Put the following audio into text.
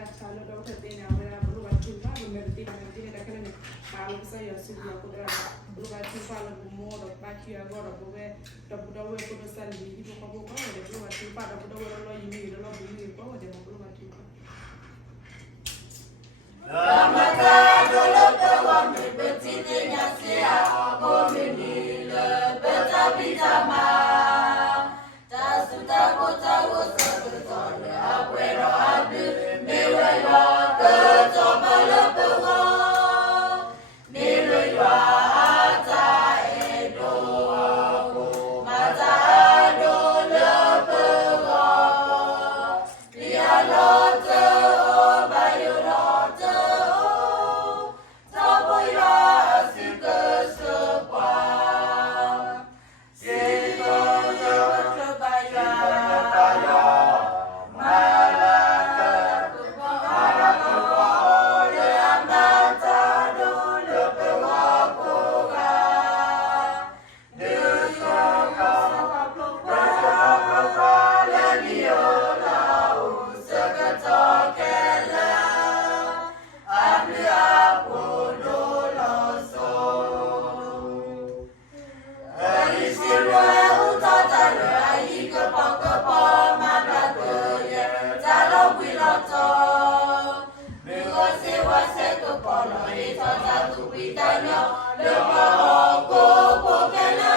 Chalo da wata dena wala buruga tufa bumerti da kana ne kawo sai ya su ya kudra buruga tufa la mo da baki ya gora buwe da budawe ko da salbi hito ko ko da buruga tufa da budawe lo yimi da lo bumi ko da buruga tufa Ramata dolo pewa mi betide nyasia komini le beta pitama tasuta kota wosa kotole akwero adu mewe wa keto bala pewa nilo wa ata edo mata ado le pewa dia lote o bayo lote o taboya asike sepa siko yote baya malaka malaka ole amata dole pewa koga deso kapa la niola usakata kela abli apodo loso Elisirwe utatale ayike pokpo mablakoye talo wiloto Migosi wase kupolo itota kupitanyo Lepo oko pokela